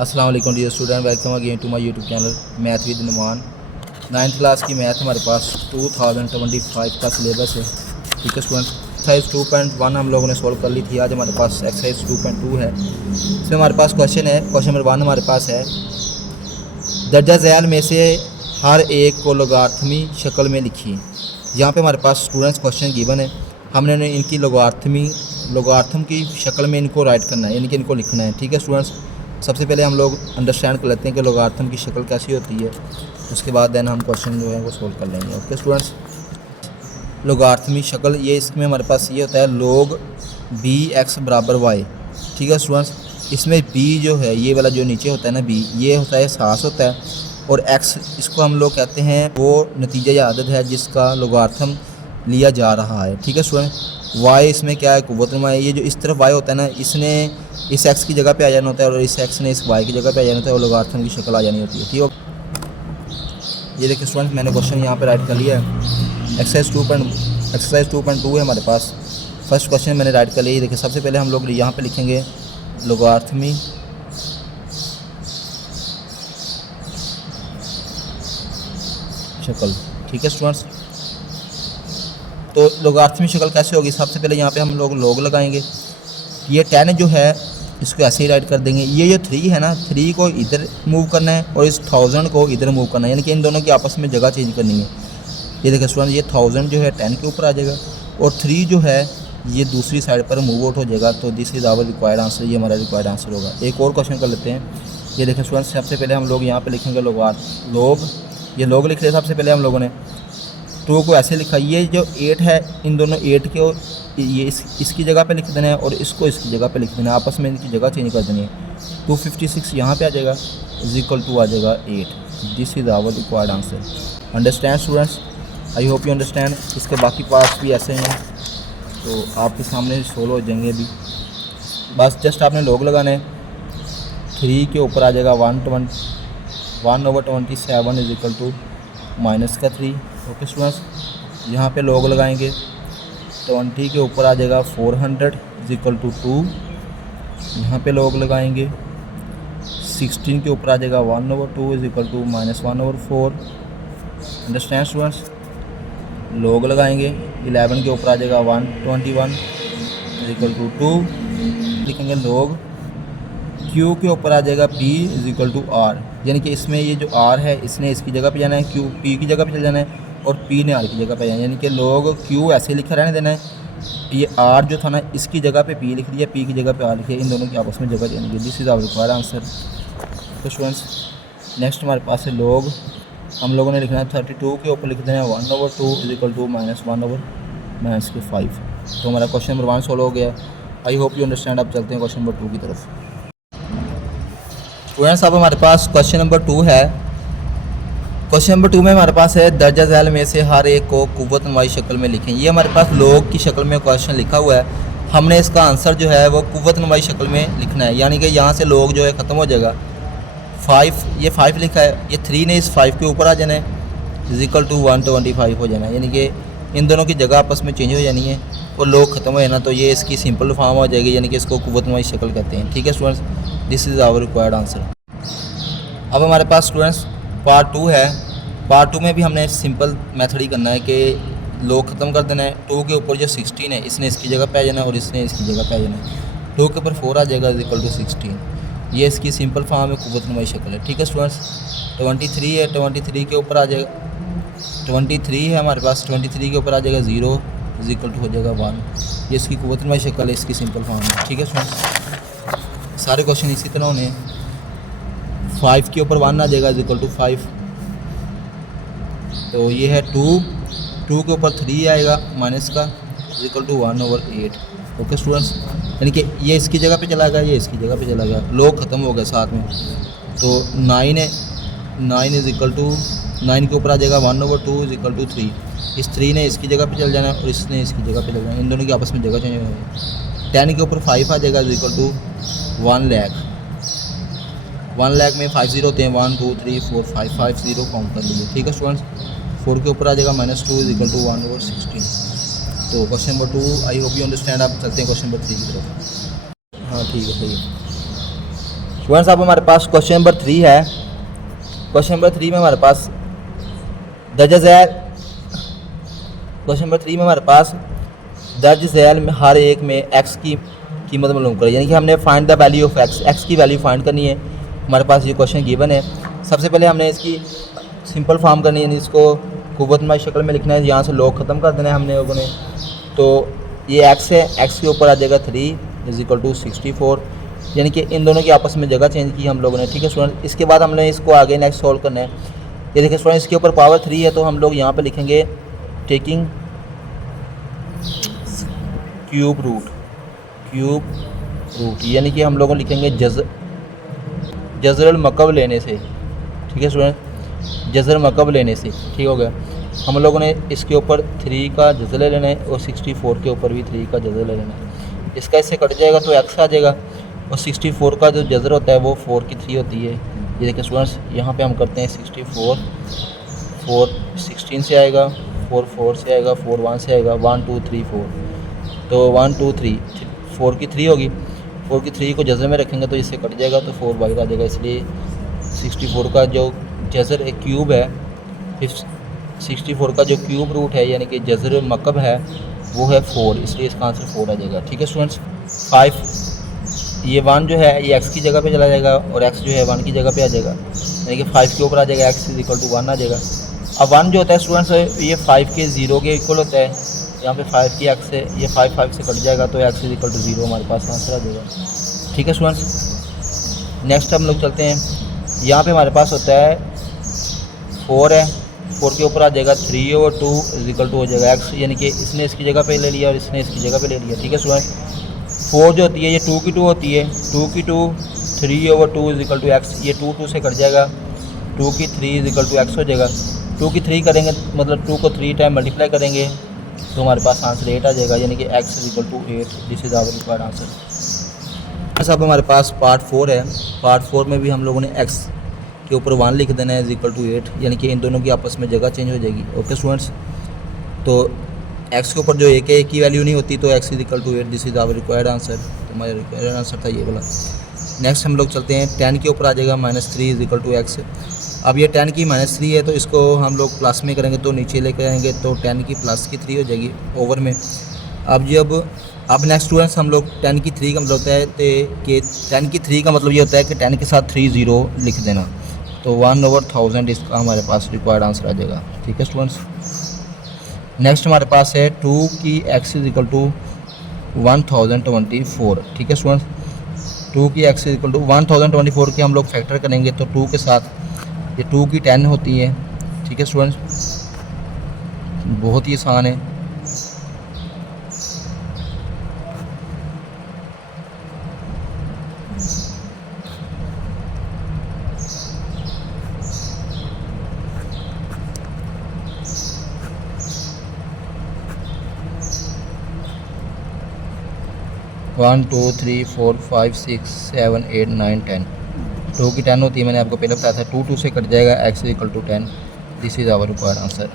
अस्सलाम वालेकुम dear student, welcome again to my YouTube channel math with Numan. 9th class की math हमारे पास 2025 का सिलेबस है। ठीक है स्टूडेंट, एक्सरसाइज 2.1 हम लोगों ने सॉल्व कर ली थी। आज हमारे पास एक्सरसाइज 2.2 है। इसमें हमारे पास क्वेश्चन है, क्वेश्चन नंबर 1 हमारे पास है, दर्जा ज़ैल में से हर एक को लोगार्थमी शक्ल में लिखिए। यहाँ पे हमारे पास स्टूडेंट्स क्वेश्चन गिवन है, हमने इनकी लोगार्थम की शक्ल में इनको राइट करना है, यानी कि इनको लिखना है। ठीक है स्टूडेंट्स, सबसे पहले हम लोग अंडरस्टैंड कर लेते हैं कि लोगार्थम की शक्ल कैसी होती है, उसके बाद देन हम क्वेश्चन जो है वो सोल्व कर लेंगे। ओके स्टूडेंट्स, लोगार्थमी शक्ल ये इसमें हमारे पास ये होता है log bx बराबर y। ठीक है स्टूडेंट्स, इसमें b जो है ये वाला जो नीचे होता है ना b, ये होता है सास होता है, और x इसको हम लोग कहते हैं वो नतीजा या आदत है जिसका लोगार्थम लिया जा रहा है। ठीक है स्टूडेंट, y इसमें क्या है, कुव्वत नुमा है। ये जो इस तरफ y होता है ना, इसने इस x की जगह पे आ जाना होता है और इस x ने इस y की जगह पे आ जाना होता है और लोगार्थम की शक्ल आ जानी होती है। ठीक है, ये देखिए स्टूडेंट, मैंने क्वेश्चन यहाँ पे राइट कर लिया है। एक्सरसाइज 2.2 है हमारे पास। फर्स्ट क्वेश्चन मैंने राइट कर लिया। देखिए सबसे पहले हम लोग यहाँ पे लिखेंगे लोगार्थमी शक्ल। ठीक है स्टूडेंट्स, तो लोगार्थमी शक्ल कैसे होगी, सबसे पहले यहाँ पे हम लोग log लगाएंगे। ये 10 जो है इसको ऐसे ही राइट कर देंगे। ये जो 3 है ना, 3 को इधर मूव करना है और इस 1000 को इधर मूव करना है, यानी कि इन दोनों की आपस में जगह चेंज करनी है। ये देखिए स्टूडेंट, ये 1000 जो है 10 के ऊपर आ जाएगा और 3 जो है ये दूसरी साइड पर मूव आउट हो जाएगा। तो this is our required answer, ये हमारा रिक्वायर्ड आंसर होगा। एक और क्वेश्चन कर लेते हैं। ये देखें स्टूडेंट, सबसे पहले हम लोग यहाँ पे लिखेंगे log लिख लिया सबसे पहले हम लोगों ने। 2 को ऐसे लिखा, ये जो 8 है इन दोनों 8 के ये इसकी जगह पे लिख देना है और इसको इसकी जगह पे लिख देना है, आपस में इनकी जगह चेंज कर देनी है। 256 यहाँ पे आ जाएगा, = आ जाएगा 8। This is our required answer. Understand students, I hope you understand. इसके बाकी पार्ट्स भी ऐसे हैं तो आपके सामने सोल्व हो जाएंगे अभी। बस जस्ट आपने log लगाना है। 3 के ऊपर आ जाएगा 1/27 माइनस का 3। ओके स्टूडेंट्स, यहाँ पे log लगाएंगे। 20 के ऊपर आ जाएगा 400 = 2। यहाँ पे log लगाएंगे। 16 के ऊपर आ जाएगा 1/2 = -1/4। अंडरस्टैंड स्टूडेंट्स, log लगाएंगे। 11 के ऊपर आ जाएगा 121 = 2। लिखेंगे log q के ऊपर आ जाएगा p = r, यानी कि इसमें ये जो r है इसने इसकी जगह पे जाना है, q p की जगह पे चल जाना है और p ने r की जगह पे जाना है, यानी कि log q ऐसे लिखा रहने देना है। ये r जो था ना इसकी जगह पे p लिख दिया, p की जगह पे r लिखिए, इन दोनों की आपस में जगह जाएंगे। This is our required answer. तो स्टूडेंट्स, नेक्स्ट हमारे पास है log। हम लोगों ने लिखना है 32 के ऊपर लिख देना है 1/2 = -1/5। तो हमारा क्वेश्चन नंबर 1 सोल्व हो गया। आई होप यू अंडरस्टैंड। अब चलते हैं क्वेश्चन नंबर 2 की तरफ। स्टूडेंट्स, अब हमारे पास क्वेश्चन नंबर 2 है। क्वेश्चन नंबर 2 में हमारे पास है, दर्जा ज़ैल में से हर एक को कुव्वत नुमाई शक्ल में लिखें। ये हमारे पास log की शक्ल में क्वेश्चन लिखा हुआ है, हमने इसका आंसर जो है वो कुव्वत नुमाई शक्ल में लिखना है, यानी कि यहाँ से log जो है ख़त्म हो जाएगा। 5 ये 5 लिखा है, ये 3 ने इस 5 के ऊपर आ जाना है, = 125 हो जाना है, यानी कि इन दोनों की जगह आपस में चेंज हो जानी है और log ख़त्म हो जाना, तो ये इसकी सिंपल फॉर्म हो जाएगी, यानी कि इसको कुव्वत नुमाई शक्ल कहते हैं। ठीक है students, this is our required answer. अब हमारे पास स्टूडेंट्स पार्ट 2 है। पार्ट 2 में भी हमने सिंपल मेथड ही करना है कि log ख़त्म कर देना है। 2 के ऊपर जो 16 है इसने इसकी जगह पे आ जाना है और इसने इसकी जगह पे आ जाना है। 2 के ऊपर 4 आ जाएगा = 16। ये इसकी सिंपल फॉर्म में कुव्वत नुमाई शक्ल है। ठीक है स्टूडेंट्स, 23 है, 23 के ऊपर आ जाएगा, 23 है हमारे पास, 23 के ऊपर आ जाएगा 0 = हो जाएगा 1। ये इसकी कुव्वत नुमाई शक्ल है, इसकी सिंपल फॉर्म है। ठीक है स्टूडेंट्स, सारे क्वेश्चन इसी तरह होने हैं। 5 के ऊपर 1 आ जाएगा = 5, तो ये है 2 के ऊपर 3 आएगा माइनस का = 1/8। ओके स्टूडेंट्स, यानी कि ये इसकी जगह पे चला गया, ये इसकी जगह पे चला गया, log ख़त्म हो गया साथ में। तो 9 है, 9 के ऊपर आ जाएगा 1/2 = 3। इस 3 ने इसकी जगह पे चल जाना है और इसने इसकी जगह पे चल जाना है, इन दोनों की आपस में जगह चेंज हो जाएगी। 10 के ऊपर 5 आ जाएगा = 1 लाख। 1 लाख में 50 होते हैं, 1 2 3 4 5 50 काउंट कर लीजिए। ठीक है स्टूडेंट्स, 4 के ऊपर आ जाएगा -2 = 1/16। तो question number 2 I hope you understand. आप चलते हैं क्वेश्चन नंबर 3 की तरफ। हाँ ठीक है, सही है। स्टूडेंट्स अब हमारे पास क्वेश्चन नंबर 3 है। क्वेश्चन नंबर 3 में हमारे पास दर्ज झैल, क्वेश्चन नंबर 3 में हमारे पास दर्ज झैल में हर एक में एक्स की कीमत मालूम करें, यानी कि हमने find the value of x, x की वैल्यू फाइंड करनी है। हमारे पास ये क्वेश्चन गिवन है। सबसे पहले हमने इसकी सिंपल फॉर्म करनी है, यानी इसको कुव्वतनुमा शक्ल में लिखना है। यहाँ से लॉग ख़त्म कर देना है हमने लोगों ने। तो ये एक्स है, एक्स के ऊपर आ जाएगा 3 = 64, यानी कि इन दोनों की आपस में जगह चेंज की हम लोगों ने। ठीक है स्टूडेंट, इसके बाद हमने इसको आगे नेक्स्ट सॉल्व करना है। ये देखिए स्टूडेंट, इसके ऊपर पावर 3 है, तो हम लोग यहाँ पे लिखेंगे टेकिंग क्यूब रूट, यानी कि हम लोगों लिखेंगे जज़रल मकब लेने से। ठीक है स्टूडेंट, जज़र मकब लेने से, ठीक हो गया। हम लोगों ने इसके ऊपर 3 का जज़र ले लेना है और 64 के ऊपर भी 3 का जज़र ले लेना है। इसका इससे कट जाएगा तो एक्स आ जाएगा, और 64 का जो जज़र होता है वो 4 की 3 होती है। ये देखिए स्टूडेंट्स, यहाँ पे हम करते हैं 64, 4 16 से आएगा, 4 4 से आएगा, 4 1 से आएगा, 1 2 3 4, तो 1 2 3 4 की 3 होगी। 4 की 3 को जज़र में रखेंगे तो इससे कट जाएगा, तो 4 बाहर आ जाएगा। इसलिए 64 का जो जज़र एक क्यूब है, 64 का जो क्यूब रूट है यानी कि जज़र मकब है वो है 4, इसलिए इसका आंसर 4 आ जाएगा। ठीक है स्टूडेंट्स, 5 ये 1 जो है ये x की जगह पे चला जाएगा और x जो है 1 की जगह पे आ जाएगा, यानी कि 5 के ऊपर आ जाएगा, x = 1 आ जाएगा। अब 1 जो होता है स्टूडेंट्स ये 5 के 0 के इक्वल होता है। यहाँ पे 5 की x है, ये 5 5 से कट जाएगा तो x = 0 हमारे पास आंसर आ जाएगा। ठीक है स्टूडेंट्स, नेक्स्ट हम लोग चलते हैं। यहाँ पे हमारे पास होता है 4 है, 4 के ऊपर आ जाएगा 3/2 = हो जाएगा x, यानी कि इसने इसकी जगह पे ले लिया और इसने इसकी जगह पे ले लिया। ठीक है स्टूडेंट, 4 जो होती है ये 2 की 2 होती है, 2 की 2 3/2 = x, ये 2 2 से कट जाएगा, 2 की 3 = x हो जाएगा। 2 की 3 करेंगे मतलब 2 को 3 टाइम मल्टीप्लाई करेंगे तो हमारे पास आंसर 8 आ जाएगा, यानी कि x = 8। This is our required answer. अब हमारे पास पार्ट 4 है। पार्ट 4 में भी हम लोगों ने x के ऊपर 1 लिख देना है = 8, यानी कि इन दोनों की आपस में जगह चेंज हो जाएगी। ओके स्टूडेंट्स, तो x के ऊपर जो एक है एक की वैल्यू नहीं होती तो x = 8। This is our required answer. तो हमारा रिक्वायर्ड आंसर था ये वाला। नेक्स्ट हम लोग चलते हैं 10 के ऊपर आ जाएगा -3 = x। अब ये 10 की -3 है तो इसको हम लोग प्लस में करेंगे तो नीचे लेकर आएंगे तो 10 की प्लस की 3 हो जाएगी ओवर में। अब नेक्स्ट स्टूडेंट्स हम लोग 10 की 3 का मतलब होता है कि 10 की 3 का मतलब ये होता है कि 10 के साथ 3 0 लिख देना, तो 1/1000 इसका हमारे पास रिक्वायर्ड आंसर आ जाएगा। ठीक है स्टूडेंट्स, नेक्स्ट हमारे पास है 2 की x = 1024। ठीक है स्टूडेंट्स, 2 की x = 1024 के हम लोग फैक्टर करेंगे तो 2 के साथ ये 2 की 10 होती है। ठीक है स्टूडेंट्स, बहुत ही आसान है। वन 2 3 4 5 6 7 8 9 10, 2 की 10 होती है, मैंने आपको पहले बताया था। 2 2 से कट जाएगा, x = 10। This is our required answer.